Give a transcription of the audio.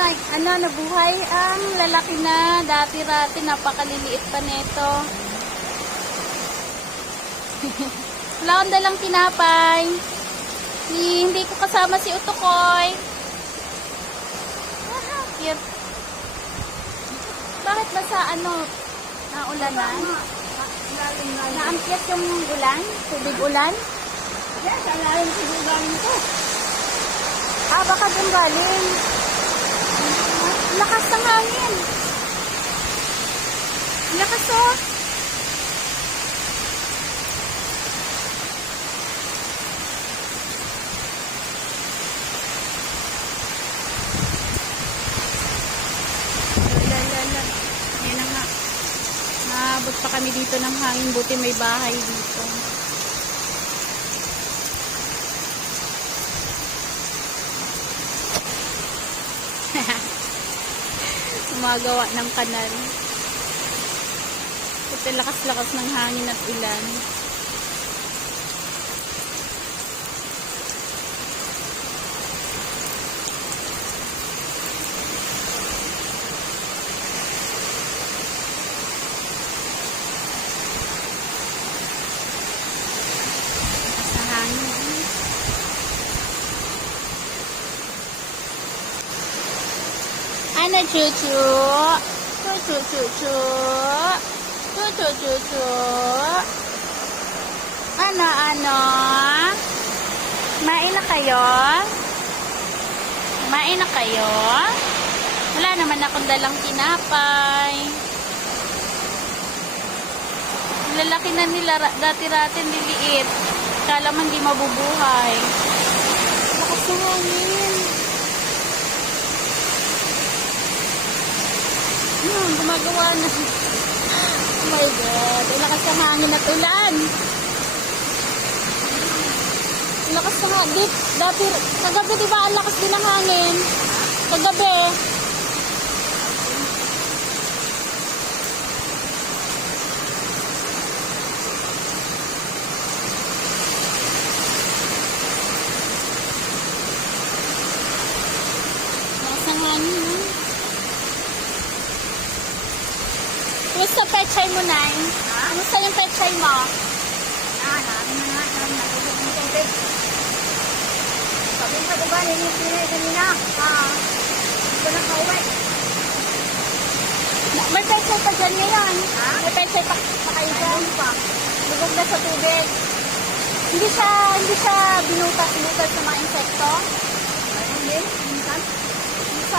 ano, nabuhay ang lalaki na. Dati-rati, napakaliliit pa neto. Wala akong dalang tinapay. Hindi ko kasama si Utokoy. Cute. Bakit ba sa ulanan? Naampiat yung ulan? Tubig ulan? Yes, alalim ko yung galing ko. Baka dyan galing. Lakas ng hangin. Lakas oh. Yan na nga. Naabot pa kami dito ng hangin. Buti may bahay dito. Gumagawa ng kanal. Ito lakas-lakas ng hangin at ulan. Lakas ng hangin. Ano, chuchu? Chuchu, chuchu. Chuchu, chuchu. Ano? Kumain na kayo? Kumain na kayo? Wala naman akong dalang tinapay. Lalaki na nila. Dati-rati niliit. Kala man di mabubuhay. Lakas ng hangin. Gumagawa na. Oh my God. Ang lakas ng hangin at ulan. Ang lakas ng hangin. Dati, kagabi diba ang lakas din ng hangin? Kagabi. Lakas ng hangin. Kumusta pechay mo, Nay? Kumusta yung pechay mo? Namin na nga, natulog ng tubig. Sabihin sa kuba, nilipinay kanina. Hindi ko na kauwi. May pechay pa dyan ngayon. May pechay pa kayo dyan. Pa. Lugog na sa tubig. Hindi siya binutas sa mga insekto? Ayun din.